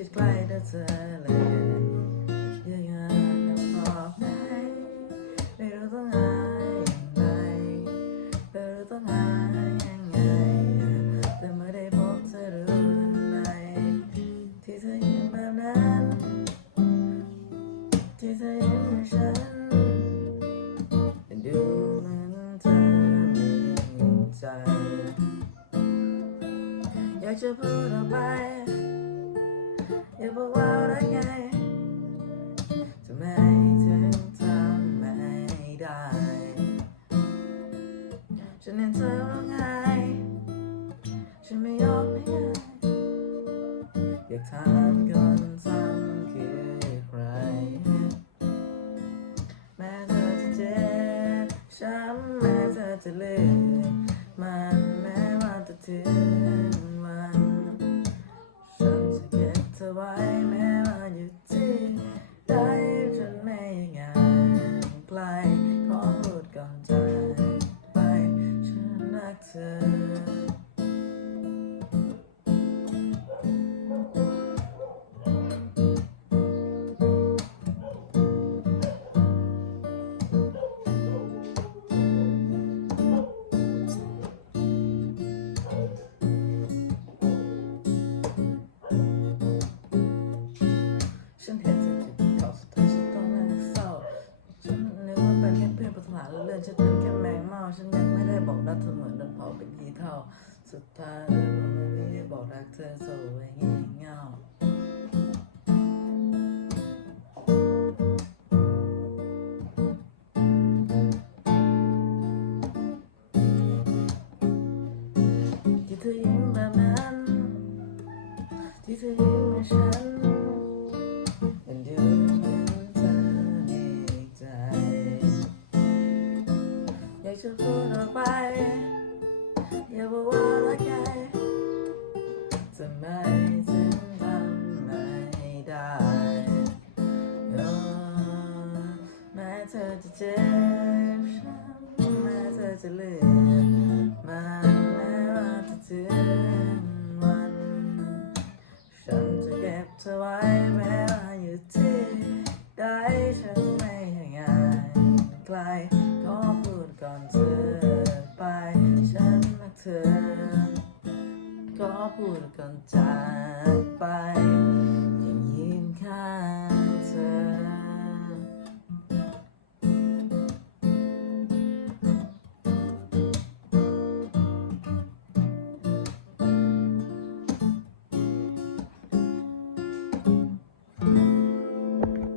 ิดใกล้แะเธอเลยยังไงก็บอกได้ไม่รู้ต้องหาอย่งไรไม่รู้ต้องหาอย่งไงแต่เมื่อได้พบเธอรู้ที่เธอยิ้มแบบนั้นที่เธอยิ้มใฉันดูเหมือนเธอมีใจอยากจะพูดออกไป ถามคนซ้ำคือใคร แม้เธอจะเจ็บช้ำแม้เธอจะเลือมันแม้ว่าจะถึงวันฉันจะเก็บเธอไว้แม้ว่าอยู่ที่ใดฉันไม่งานไกลขอพูดก่อนจากไปฉันรักเธอ ท่าสุดท้ายมันไม่ได้บอกรักเธอสวยงี่เง่าที่เธอยิ้มแบบนั้นที่เธอยิ้มให้ฉันมันดูเหมือนเธอมีใจอยากจะพูดออกไป อย่าบอกว่ารักใครทำไมถึงทำไม่ได้โอ้แม้เธอจะเจ็บช้ำแม้เธอจะเลือ พูดก่อนจากไป